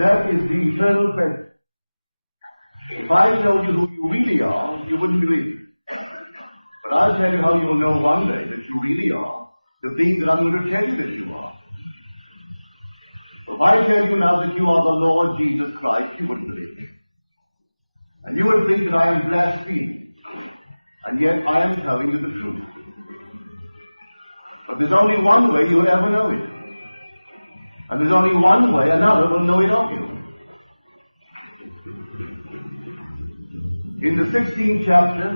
That is the eternal faith. If I told you who you really are, you wouldn't believe it. But I'll tell you how you will know one day that you really are the being that I'm going to tell you that you are. If I tell you now that you are the Lord Jesus Christ, you wouldn't believe it. And you would think that I am blaspheming. And yet I am telling you the truth. But there's only one way you'll ever know it. And there's only one way another will know it of you. In the 16th chapter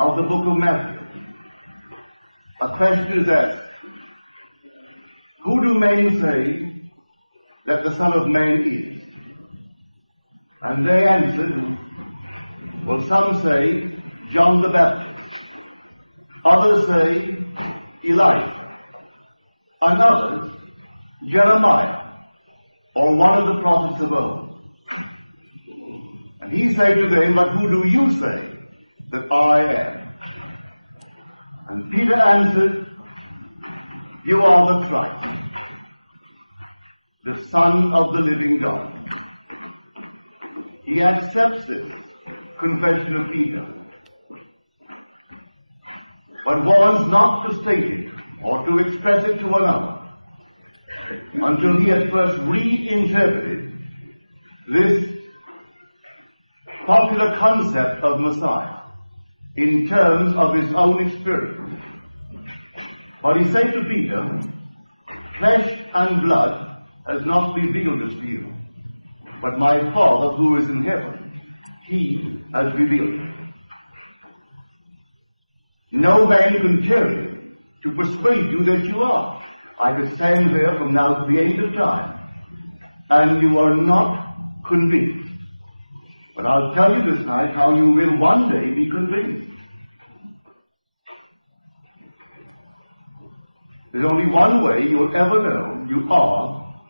of the book of Matthew, a question is asked, who do men say that the Son of Man is? And they answered, well, some say John the Baptist, others say Elijah, and others Jeremiah, or one of the prophets of old. And he said to them, but who do you say that I am? And Peter answered, you are the Christ, the Son of the living God. He accepts this confession of Peter, but warns not to state it or to express it to another until he had first reinterpreted this popular concept of Messiah in terms of his own experience. But he said to Peter, flesh and blood has not revealed this to you, but my Father who is in heaven, he has revealed it. No man can tell you to persuade you that you are. I could stand here from now to the end of time, and you are not convinced. But I'll tell you this night how you will one day be convinced. There's only one way you'll ever know you are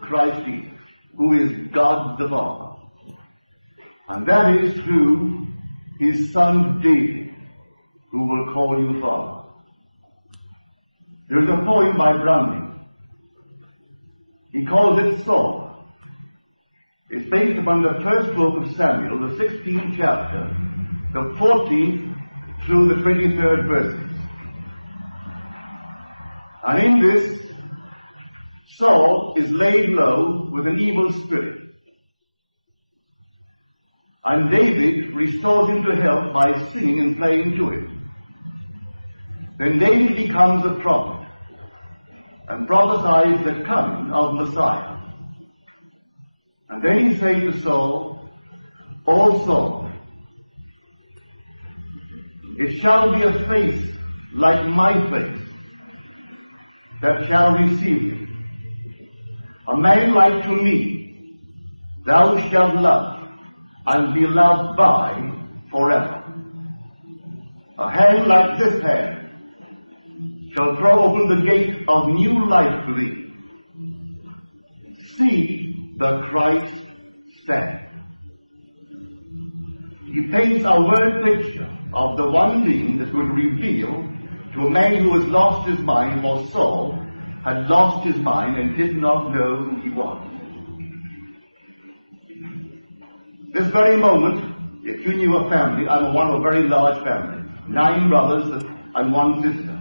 Christ Jesus, who is God the Father. And that is through his son David, who will call you Father. There's a poem by Browning. He calls it Saul. It's based upon the first book of Samuel, the 16th chapter, the 14th through the 23rd verses. And in this, Saul is laid low with an evil spirit. And David restores him to health by singing and playing to it. Then David becomes a prophet and prophesies the coming of Messiah. And then he says to Saul, O Saul, it shall be a face like my face that shall receive thee. A man like to me thou shalt love and be loved by forever. A hand like this hand shall throw open the gate of new life to thee. See the Christ stand. He paints a word picture of the one being that would reveal to a man who has lost his mind, for Saul had lost his mind and did not know who he was. This very moment, if you knew a family, I'm one of a very large family, 9 brothers and 1 sister.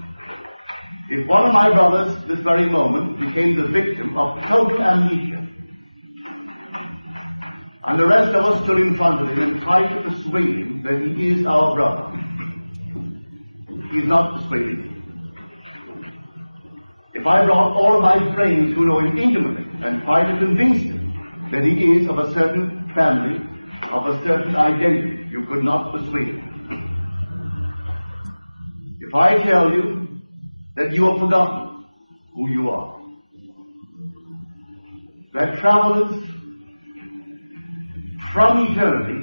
If one of my brothers, this very moment, became the victim of total amnesia, and the rest of us stood in front of him and tried to persuade him that he is our brother, he is not persuaded. If I brought all of my friends who know him intimately and tried to convince him that he is of a certain family, of a certain identity, you could not persuade him. If I tell you that you have forgotten who you are, that travelers from eternity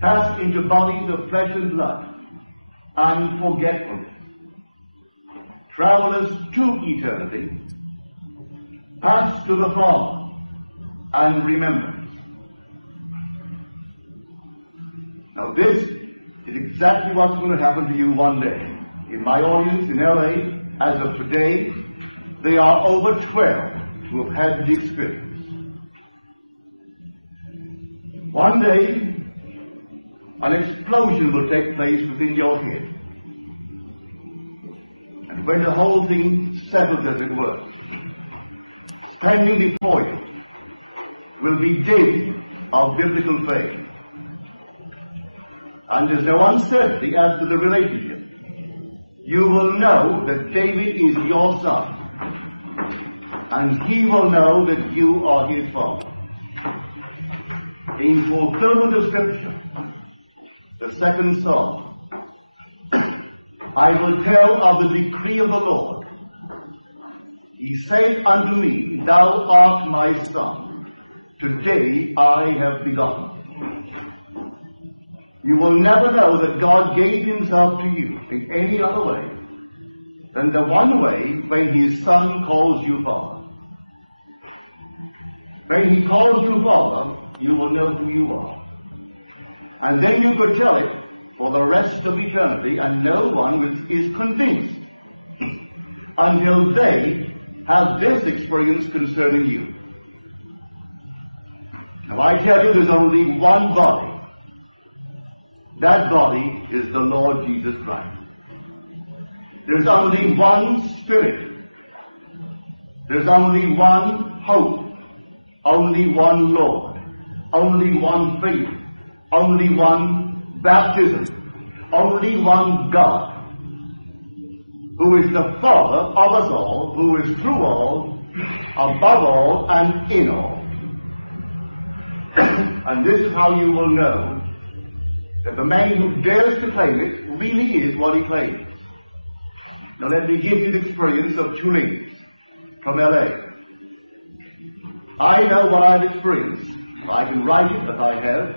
pass into bodies of flesh and blood and forgetfulness, travelers to eternity pass to the Father and remembrance. Now this is exactly what's going to happen to you one day. In my audience in L.A., as of today, they are over 12 who have had the experience. One day, an explosion will take place within your head. And when the whole thing settles, as it were, standing before you will be David of biblical faith. And there's no uncertainty as to the relationship. You will know that David is your son, and he will know that you are his father. In fulfillment of Scripture, the second Psalm, I will tell of the decree of the Lord. He said unto me, Thou art my son. Today I have begotten. You will never know that God gave himself to you in any other way than the one way when his son calls you father. When he calls you father, you will know who you are. And then you could tell it for the rest of eternity, and no one is convinced until they have this experience concerning you. Now I tell you, there's only one body. That body is the Lord Jesus Christ. There's only one Spirit. There's only one hope. Only one Lord. Only one faith. Only one baptism. Only one God, who is the Father of us all, who is through all, above all, and in all. And this is how you will know that the man who dares to claim it really is what he claims. Now let me give you the experience of two ladies from L.A. I know what I've experienced. I can write it as I have.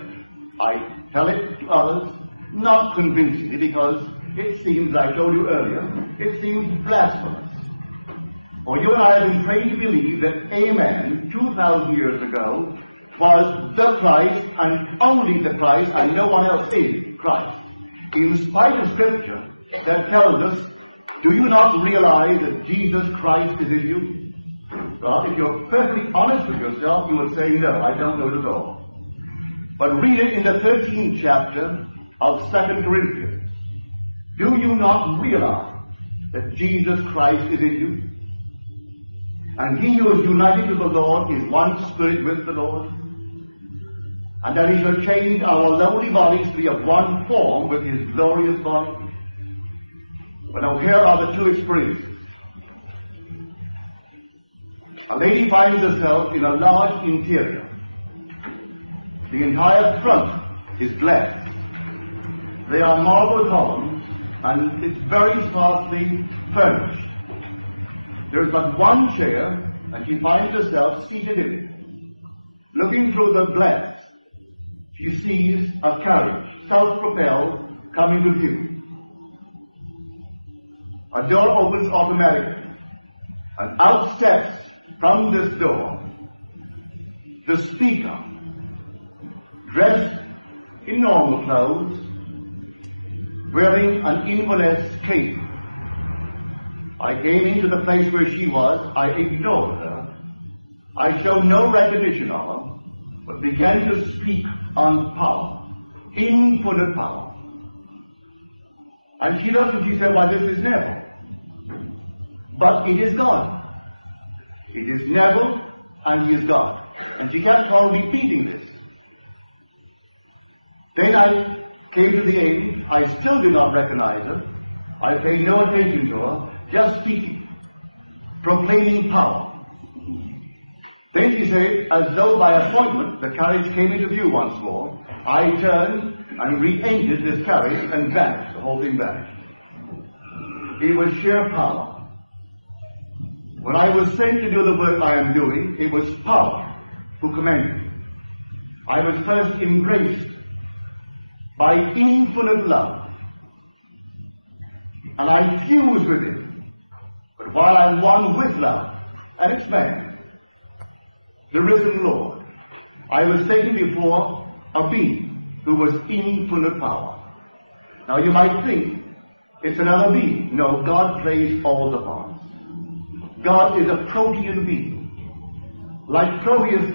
I tell it to others, not convincingly, because it seems, I told you earlier, it seems blasphemous. For you and I have been trained to believe that a man 2,000 years ago was the Christ, and only the Christ, and no one else is Christ. In spite of Scripture that tells us, do you not realize that Jesus Christ is in you? Well, if you're perfectly honest with yourself, you would say, no, I don't know it at all. But read it in the 13th chapter of 2 Corinthians. Do you not realize that Jesus Christ is in you? And he who is united to the Lord is one spirit with the Lord. And that he shall change our lowly bodies to be of one form with his glorious body. But now here are the two experiences. A lady finds herself in a large interior. The entire front is glass. They are marble columns, and it's very sparsely furnished. There is but one chair, and she finds herself seated in it. Looking through the glass, she sees a carriage, self-propelled, coming to view. A door opens automatically, and out steps from this door the speaker, dressed in normal clothes, wearing an Inverness cape. I came into the place where she was. I ignored her. I showed no recognition of her, but began to speak on power, infinite power. And she looked and she said, why, this is Neville. But it is God. It is Neville, and he is God. And she kept on repeating this. Then I came to the end. I still did not recognize her. I paid no attention to her, just speaking, proclaiming power. Then she said, as though by appointment, the carriage came into view once more. I turned and re-entered this carriage and vanished. The whole thing vanished. It was sheer power. When I was sent to do the work I am doing, it was power who commanded me. I was first embraced by infinite love, and I fused with it. But while I'm one with love and its man, the risen Lord, I was taken before a being who was infinite power. Now you might think it's another being. No, God plays all the parts. God is a protean being. Like Proteus,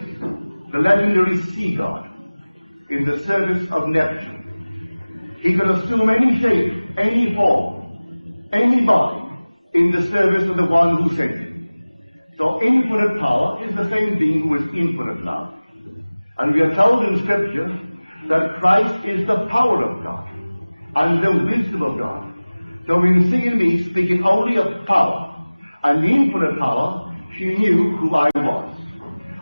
the legendary sea god, in the service of Neptune. He could assume any shape, any form, any body in the service of the one who sent him. So infinite power is the same being who is infinite love. And we are told in Scripture that Christ is the power of God and the wisdom of God. So in seeing me speaking only of power and the infinite power, she knew who I was.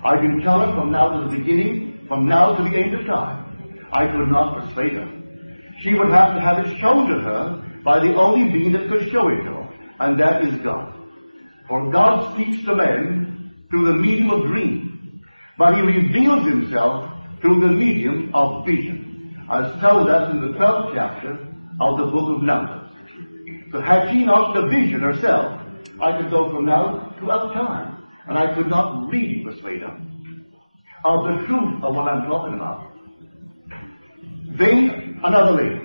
I can tell her from now to the beginning, from now to the end of time. I could not persuade her. She would have to have it shown to her by the only being that could show it to her, and that is God. For God speaks to men through the medium of dreams, but he reveals himself through the medium of vision, as told us in the 12th chapter of the book of Numbers. So had she not the vision herself, I could go from now to out time, and I could not really persuade her of the truth of what I'm talking about. Then another lady,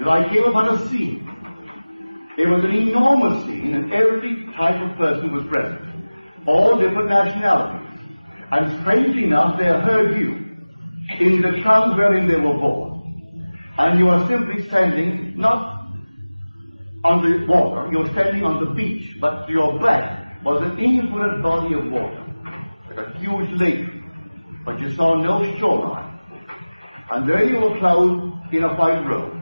as I came upon a scene. It was an enormous scene, and every type of person was present, all different nationalities. And strangely enough, they heard you in the tongue wherein they were born. And you are simply standing not on the water, you're standing on the beach, but to your back was an infinite body of water, like a huge lake, but you saw no shoreline. And there you were clothed in a white robe,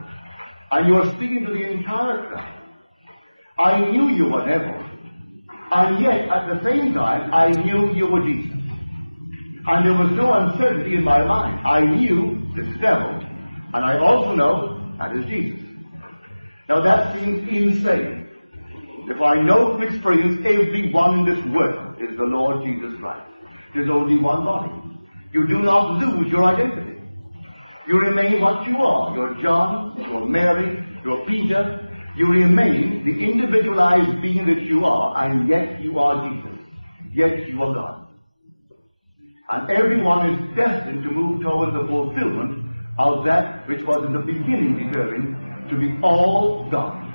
and you were speaking to the entire crowd. I knew you were Neville, and yet at the same time I knew you were Jesus. And there was no uncertainty in my mind. I knew this is Neville, and I also know that is Jesus. Now that seems insane. If I know from experience, everyone in this world is the Lord Jesus Christ. There's only one body. You do not lose your identity. You remain what you are. You're John, you're Mary, you're Peter. You remain the individualized being that you are, and yet you are Jesus. Yet you are God. And everyone is destined to move towards the fulfillment of that which was in the beginning determined to be all God.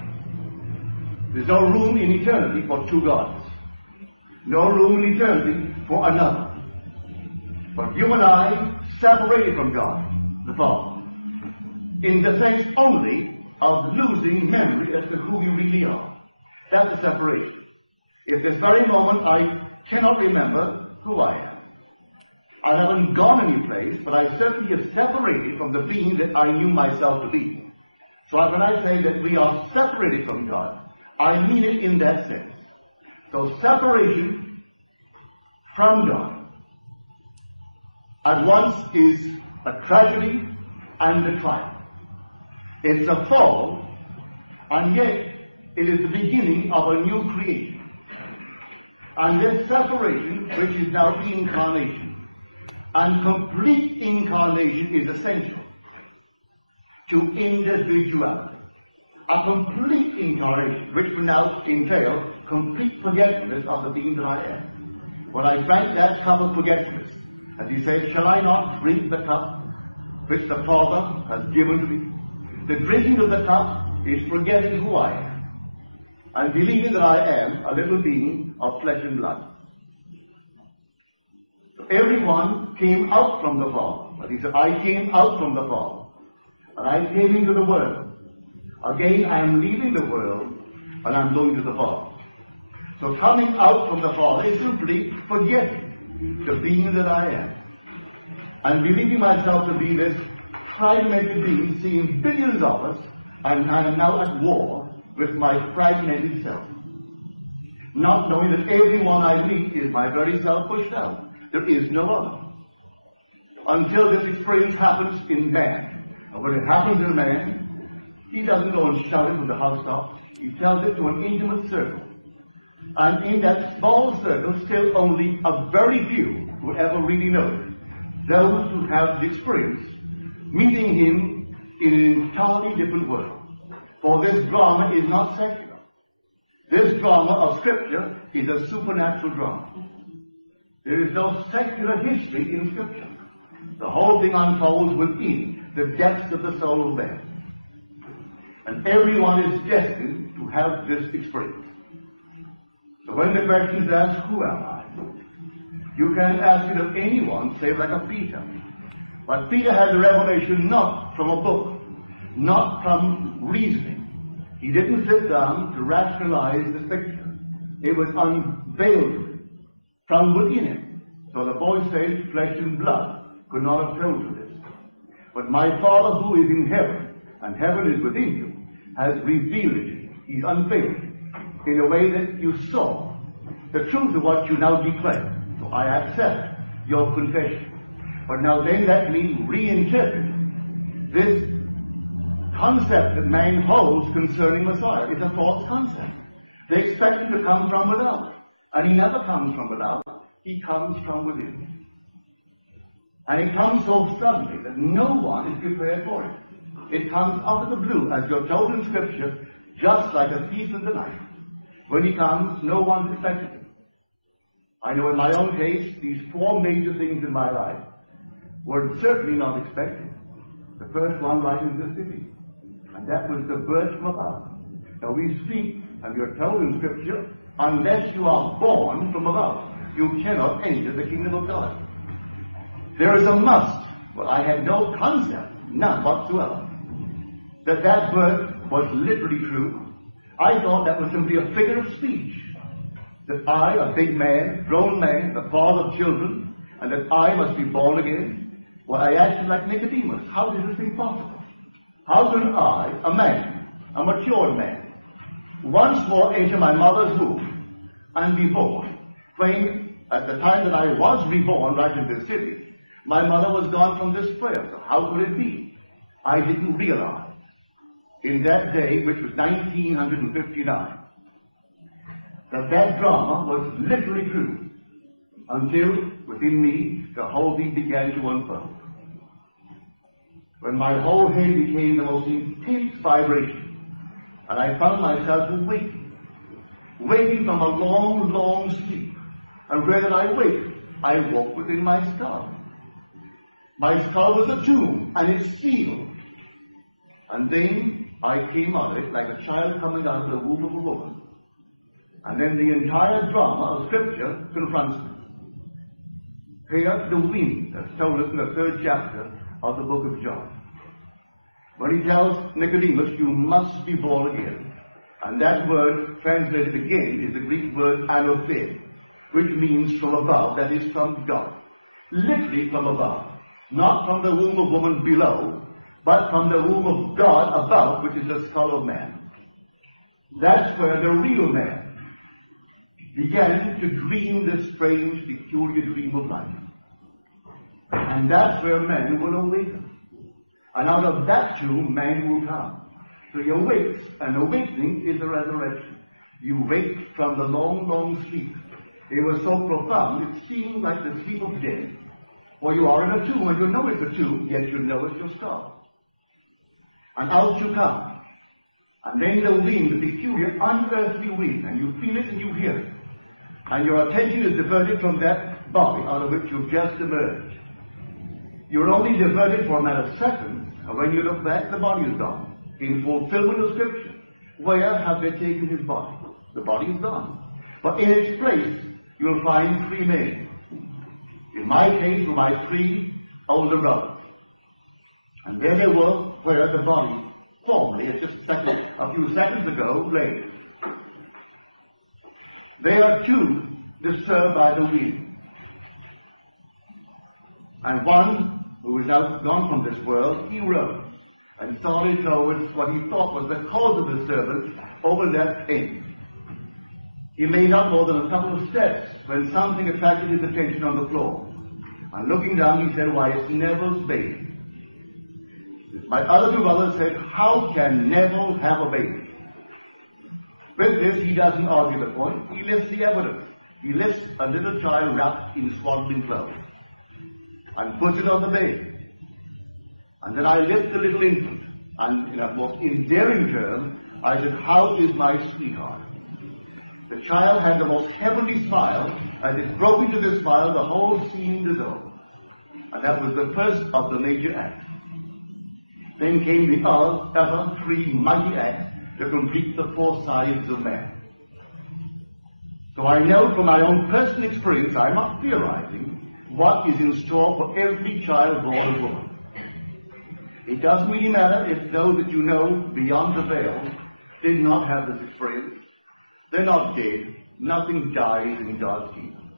There's no room in eternity for two gods. No room in eternity for another. But you and I separated from God, the Father, in the sense only of losing memory as to who you really are. That's a separation. If this very moment I cannot remember who I am, I haven't gone any place, but I certainly have separated from the being that I knew myself to be. So when I say that we are separated from God, I mean it in that sense. So separation from God at once is a tragedy and a triumph. It's a fall, and yet it is the beginning of a new creation. And this separation, which is now incarnation, and complete incarnation is essential to individuality. A complete incarnation, which will now entail complete forgetfulness of the being that I am. When I drank that cup of forgetfulness, as he said, shall I not drink the cup which the Father has given to me? The drinking of the cup is forgetting who I am, and believing that I am a little being of flesh and blood. So everyone came out from the Father. But he said, I came out from the Father, and I came into the world. Again, I am leaving the world, and I'm going to the Father. So coming out from the Father is simply forgetting the being that I am, and believing myself to be this fragmented being, seeing billions of us, and I am now at war with my fragmented self. Not knowing that everyone I meet is my very self pushed out. There is no other. Until this experience happens in man. And when it happens in man, he doesn't go and shout it from the housetops. He tells it to an intimate circle. And in that small circle, still only a very few will ever really know it. Those who have the experience meeting him in an entirely different world. For this drama is not secular. This drama of Scripture is a supernatural drama. There is no secular history in Scripture. The whole thing unfolds within the depths of the soul of man. And everyone is destined to have this experience. So when the question is asked, who am I? You can't ask it of anyone save like a Peter. But Peter had the revelation not from a book, not from reasoning. He didn't sit down to rationalize the picture. It was unveiled from within him. So the voice says, flesh and blood could not have told you this. But my Father who is in heaven, and heaven is within you, has revealed it to you. He's unveiled it in a way that you saw the truth of what you now declare. So I accept your confession. But now then let me reinterpret this concept that man holds concerning Messiah. It's a false concept. They expect him to come from without. And he never comes from without. He comes from within. And it comes so suddenly that no one is prepared for it. It comes out of the blue, as you're told in Scripture, just like a thief in the night. When he comes, no one's expecting him. I know in my own case, these four major things in my life were certainly not expected. The first one right in the city, and that was the birth from above. Now we speak, and we are told in Scripture, unless you are born from above, you cannot enter the kingdom of God. There is a must. Well, I had no concept, none whatsoever, that birth was literally true. I thought that was simply a figure of speech. That I, a big man, grown man, the father of children, and that I must be born again. Well, I asked him like Nicodemus, how is this thing possible? How can I, a man, a matured man, once more enter my mother's womb and be born? When at the time that I was reborn right in this city, my mother was gone from this prayer. So how could it be? I didn't realize in that day, which was 1959, that drama was literally true until within me the whole thing began to unfold. When my whole head became the most intense vibration, and I found myself waking from a long, long sleep. And where did I wake? I woke within my skull. My skull was a tomb, and it's sealed. And then I came out of it like a child coming out of the womb of a woman. And then the entire drama of Scripture confronts me. Here, the wind, as told us in the 3rd chapter of the book of John. When he tells Nicodemus, you must be born again. And that word, translated again, is the Greek word anothe, which means from above, that is from God. Literally from above. Not from the womb of woman below, but from the womb of God above, which is the skull of man. That's where the real man began to dream this strange, peculiar dream of life. And that's where man will awaken. And out of that tomb, man will come. So he awakes, and awakening is a resurrection. You wake from the long, long sleep. It was so profound, it seemed like the sleep of death. For you are in a tomb, and you know it's a tomb, yet you know it's your skull. And out you come. And then the wind, the peculiar, unearthly wind, and you feel it and you hear it. And your attention is diverted from that body out of which you've just emerged. You're only diverted for a matter of seconds, and when you look back, the body is gone. In fulfillment of Scripture, where have they taken his body? The body is gone. But in its place, you'll find 3 men. In my case, were my 3 older brothers. And there they were, where the body formerly, a few seconds ago, lay. They are 2 disturbed by the wind. And one, who is now gone from this world, he rose and started towards what he thought was the cause of disturbance over that end. He made not more than a couple of steps when something attracted his attention on the floor. And looking down, he said, why, it's Neville's baby. My other 2 brothers said, how can Neville have a baby? With this, he doesn't argue the point. He lists the evidence. He lists a little child wrapped in swaddling clothes and puts it on the bed. And then I lift the little infant, and in a most endearing term, I said, how is my sweetheart? The child had the most heavenly smile. As it broke into this smile, the whole scene dissolved. And that was the first of the major acts. Then came the other 3 mighty acts to complete the 4 sides of man. So I know from my own personal experience, I'm not theorizing, what is in store for every child born of woman. It doesn't really matter if those that you know beyond the veil did not have this experience. They're not dead. Nothing dies in God's kingdom.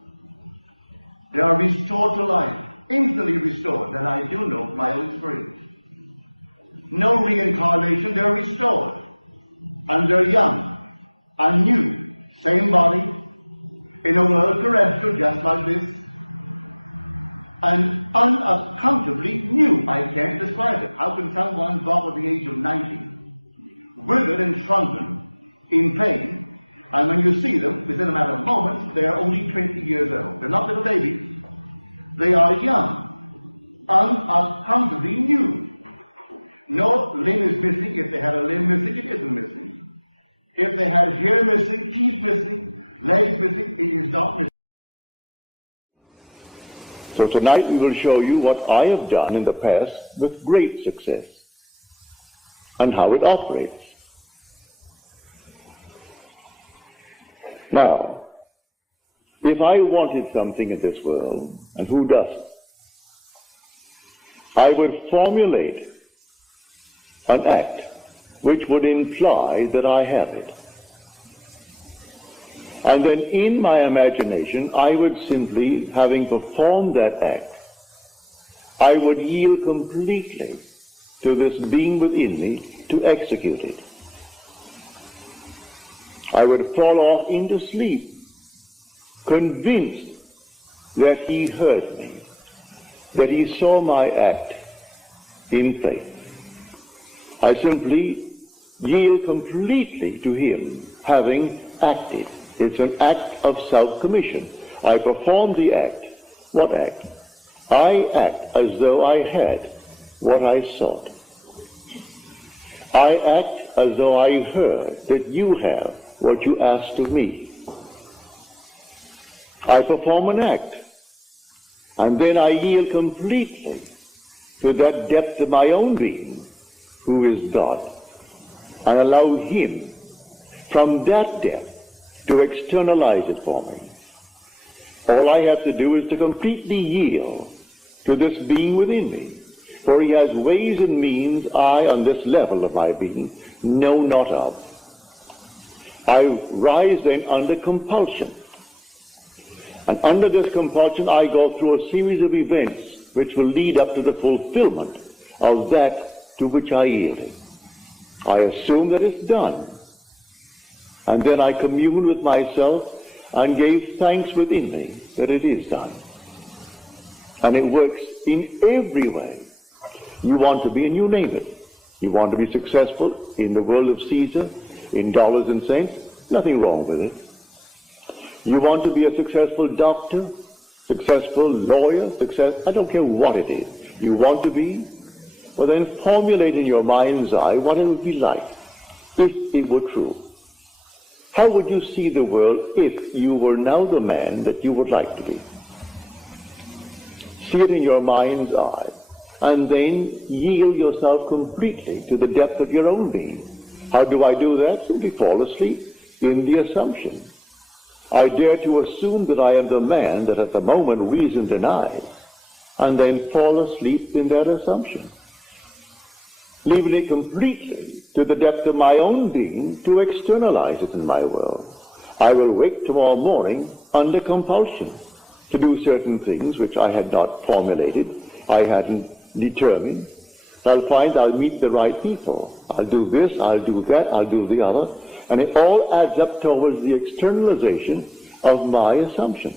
They are restored to life, instantly restored. That I do know from my own experience. No reincarnation, they're restored. And they're young and new. Same body, in a world terrestrial just like this. And unaccountably new. I can't describe it. How can someone born at the age of 90, withered and shrunken, in pain, and when you see them, within a matter of moments, they are only 20 years old. They're not little babies. They are young, unaccountably new. No limb is missing. If they had a limb missing, it isn't missing. If they had hair missing, teeth missing, legs missing, it is not missing. So tonight we will show you what I have done in the past with great success and how it operates. Now, if I wanted something in this world, and who doesn't, I would formulate an act which would imply that I have it. And then in my imagination, I would simply, having performed that act, I would yield completely to this being within me to execute it. I would fall off into sleep, convinced that he heard me, that he saw my act in faith. I simply yield completely to him, having acted. It's an act of self-commission. I perform the act. What act? I act as though I had what I sought. I act as though I heard that you have what you asked of me. I perform an act, and then I yield completely to that depth of my own being, who is God, and allow him from that depth to externalize it for me. All I have to do is to completely yield to this being within me, for he has ways and means I, on this level of my being, know not of. I rise then under compulsion. And under this compulsion, I go through a series of events which will lead up to the fulfillment of that to which I yielded. I assume that it's done. And then I commune with myself and gave thanks within me that it is done. And it works in every way you want to be, and you name it. You want to be successful in the world of Caesar, in dollars and cents, nothing wrong with it. You want to be a successful doctor, successful lawyer, I don't care what it is. You want to be, well then formulate in your mind's eye what it would be like if it were true. How would you see the world if you were now the man that you would like to be? See it in your mind's eye, and then yield yourself completely to the depth of your own being. How do I do that? Simply fall asleep in the assumption. I dare to assume that I am the man that at the moment reason denies, and then fall asleep in that assumption, leaving it completely to the depth of my own being to externalize it in my world. I will wake tomorrow morning under compulsion to do certain things which I had not formulated, I hadn't determined. I'll find I'll meet the right people. I'll do this, I'll do that, I'll do the other, and it all adds up towards the externalization of my assumption.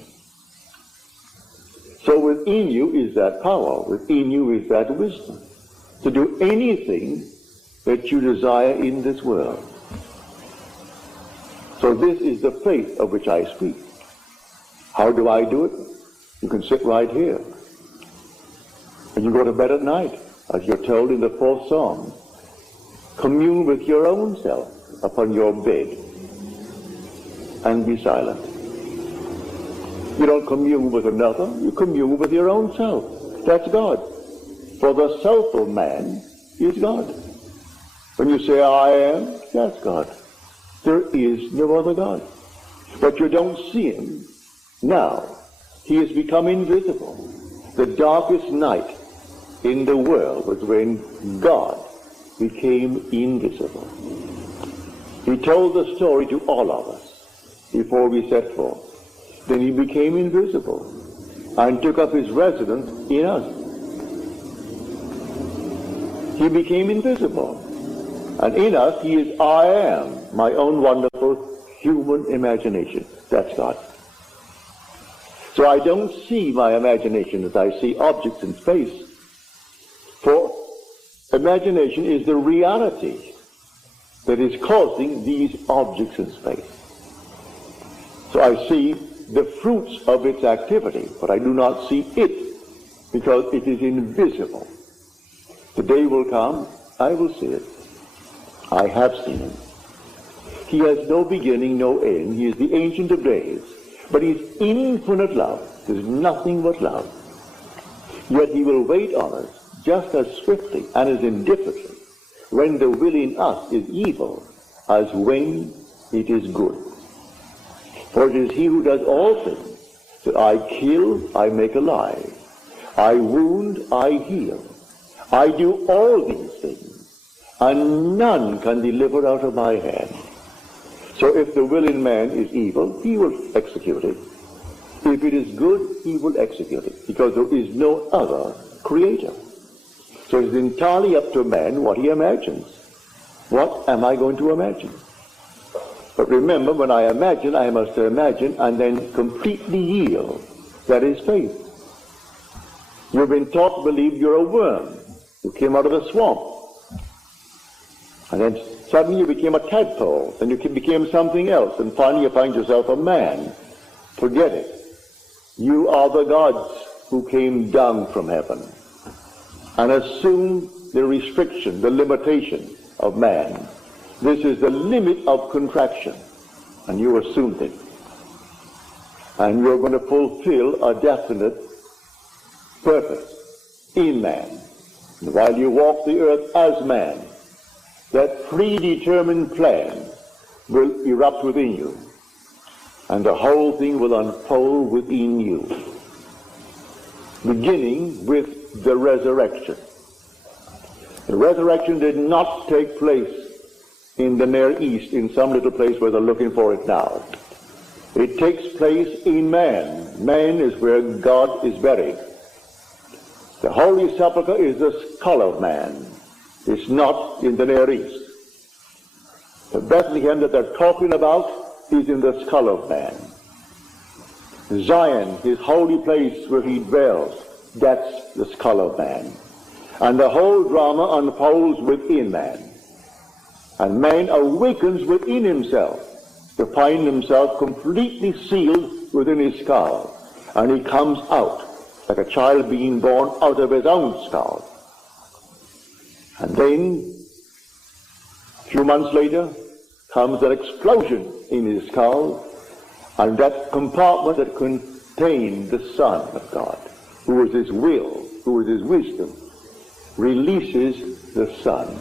So within you is that power, within you is that wisdom, to do anything that you desire in this world. So this is the faith of which I speak. How do I do it? You can sit right here. And you go to bed at night, as you're told in the 4th Psalm. Commune with your own self upon your bed and be silent. You don't commune with another, you commune with your own self. That's God. For the self of man is God. When you say, I am, that's God. There is no other God. But you don't see him now. he has become invisible. The darkest night in the world was when God became invisible. He told the story to all of us before we set forth. Then he became invisible and took up his residence in us. He became invisible. And in us, he is I am, my own wonderful human imagination. That's God. So I don't see my imagination as I see objects in space. For imagination is the reality that is causing these objects in space. So I see the fruits of its activity, but I do not see it because it is invisible. The day will come, I will see it. I have seen him. He has no beginning, no end. He is the Ancient of Days. But he's infinite love. There's nothing but love. Yet he will wait on us just as swiftly and as indifferently when the will in us is evil as when it is good. For it is he who does all things, that I kill, I make alive. I wound, I heal. I do all these things, and none can deliver out of my hand. So if the will in man is evil, he will execute it. If it is good, he will execute it, because there is no other creator. So it's entirely up to man what he imagines. What am I going to imagine? But remember, when I imagine, I must imagine and then completely yield. That is faith. You've been taught to believe you're a worm. You came out of the swamp. And then suddenly you became a tadpole. Then you became something else. And finally you find yourself a man. Forget it. You are the gods who came down from heaven and assumed the restriction, the limitation of man. This is the limit of contraction. And you assumed it. And you're going to fulfill a definite purpose in man. And while you walk the earth as man, that predetermined plan will erupt within you, and the whole thing will unfold within you, beginning with the resurrection. The resurrection did not take place in the Near East, in some little place where they're looking for it now. It takes place in man. Man is where God is buried. The Holy Sepulchre is the skull of man. It's not in the Near East. The Bethlehem that they're talking about is in the skull of man. Zion, his holy place where he dwells, that's the skull of man. And the whole drama unfolds within man. And man awakens within himself to find himself completely sealed within his skull. And he comes out like a child being born out of his own skull. And then, a few months later, comes an explosion in his skull, and that compartment that contained the Son of God, who was his will, who was his wisdom, releases the Son.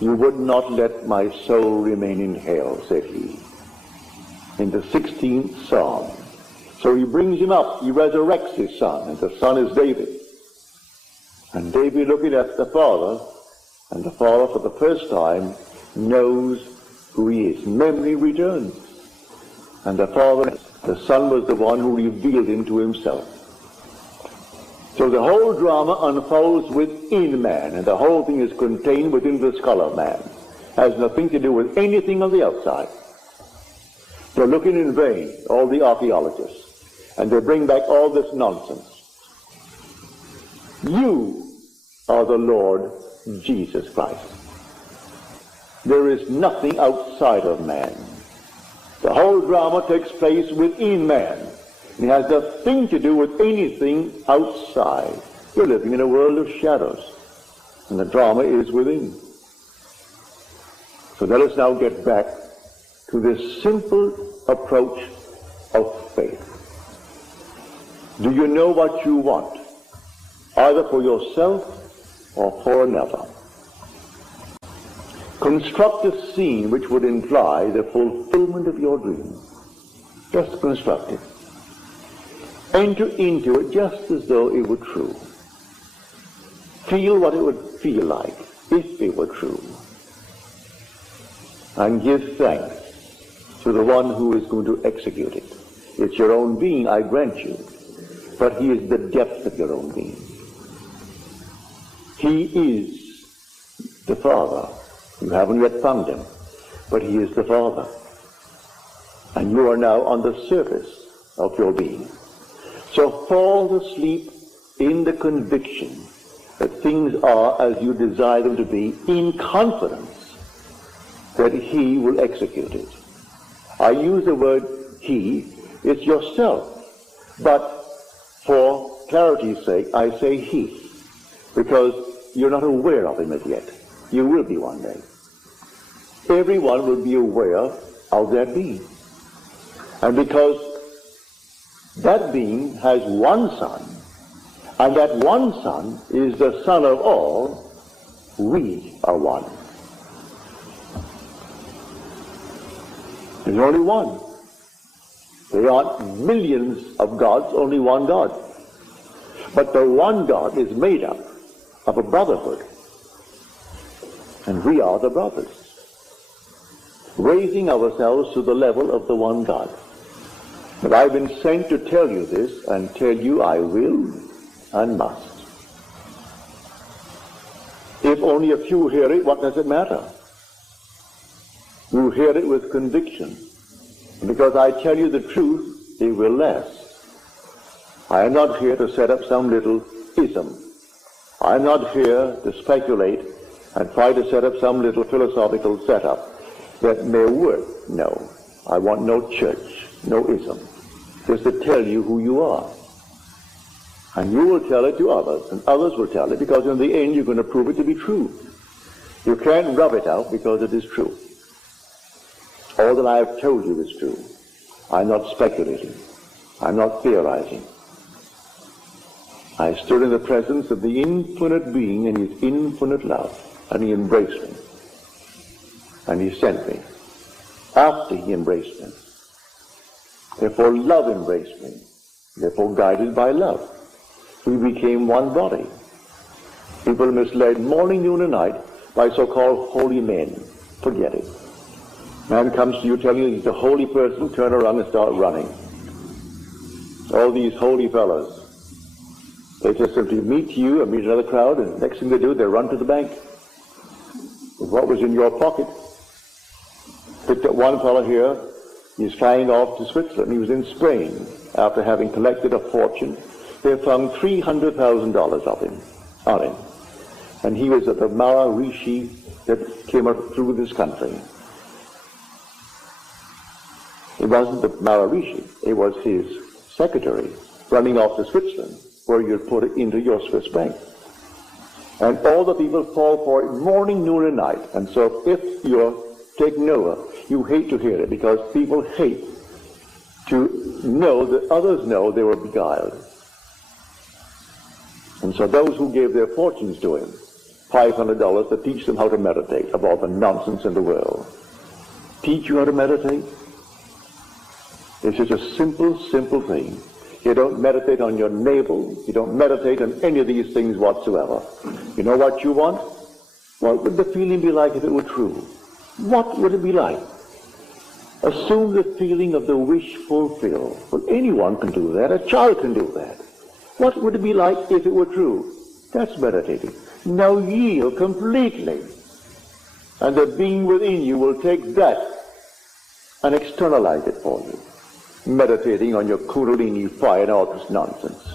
You would not let my soul remain in hell, said he, in the 16th Psalm. So he brings him up, he resurrects his son, and the son is David. And David, looking at the Father, and the Father for the first time knows who he is. Memory returns. And the Father, the Son was the one who revealed him to himself. So the whole drama unfolds within man, and the whole thing is contained within the skull of man. Has nothing to do with anything on the outside. They're looking in vain, all the archaeologists. And they bring back all this nonsense. You are the Lord Jesus Christ. There is nothing outside of man. The whole drama takes place within man. It has nothing to do with anything outside. You're living in a world of shadows, and the drama is within. So let us now get back to this simple approach of faith. Do you know what you want, either for yourself or for another? Construct a scene which would imply the fulfillment of your dream. Just construct it. Enter into it just as though it were true. Feel what it would feel like if it were true. And give thanks to the one who is going to execute it. It's your own being, I grant you, but he is the depth of your own being. He is the Father. You haven't yet found him, but he is the Father. And you are now on the surface of your being. So fall asleep in the conviction that things are as you desire them to be, in confidence that he will execute it. I use the word he, it's yourself. But for clarity's sake, I say he, because you're not aware of him as yet. You will be one day. Everyone will be aware of their being. And because that being has one Son, and that one Son is the Son of all, we are one. There's only one. There aren't millions of gods, only one God. But the one God is made up of a brotherhood. And we are the brothers, raising ourselves to the level of the one God. But I've been sent to tell you this, and tell you I will and must. If only a few hear it, what does it matter? You hear it with conviction. Because I tell you the truth, it will last. I am not here to set up some little ism. I am not here to speculate and try to set up some little philosophical setup that may work. No. I want no church, no ism. Just to tell you who you are. And you will tell it to others, and others will tell it, because in the end you're going to prove it to be true. You can't rub it out because it is true. All that I have told you is true. I'm not speculating. I'm not theorizing. I stood in the presence of the infinite being and his infinite love, and he embraced me. And he sent me after he embraced me. Therefore love embraced me. Therefore guided by love, we became one body. People are misled morning, noon, and night by so-called holy men. Forget it. Man comes to you telling you he's a holy person, turn around and start running. All these holy fellows, they just simply meet you and meet another crowd, and next thing they do, they run to the bank with what was in your pocket. Picked up one fellow here, he's flying off to Switzerland. He was in Spain after having collected a fortune. They found $300,000 on him. And he was at the Maharishi that came up through this country. It wasn't the Maharishi, it was his secretary running off to Switzerland, where you'd put it into your Swiss bank. And all the people fall for it morning, noon, and night. And so if you're taken over, you hate to hear it, because people hate to know that others know they were beguiled. And so those who gave their fortunes to him, $500 to teach them how to meditate, of all the nonsense in the world. Teach you how to meditate? It's just a simple, simple thing. You don't meditate on your navel. You don't meditate on any of these things whatsoever. You know what you want? What would the feeling be like if it were true? What would it be like? Assume the feeling of the wish fulfilled. Well, anyone can do that. A child can do that. What would it be like if it were true? That's meditating. Now yield completely. And the being within you will take that and externalize it for you. Meditating on your Kundalini fire and all this nonsense.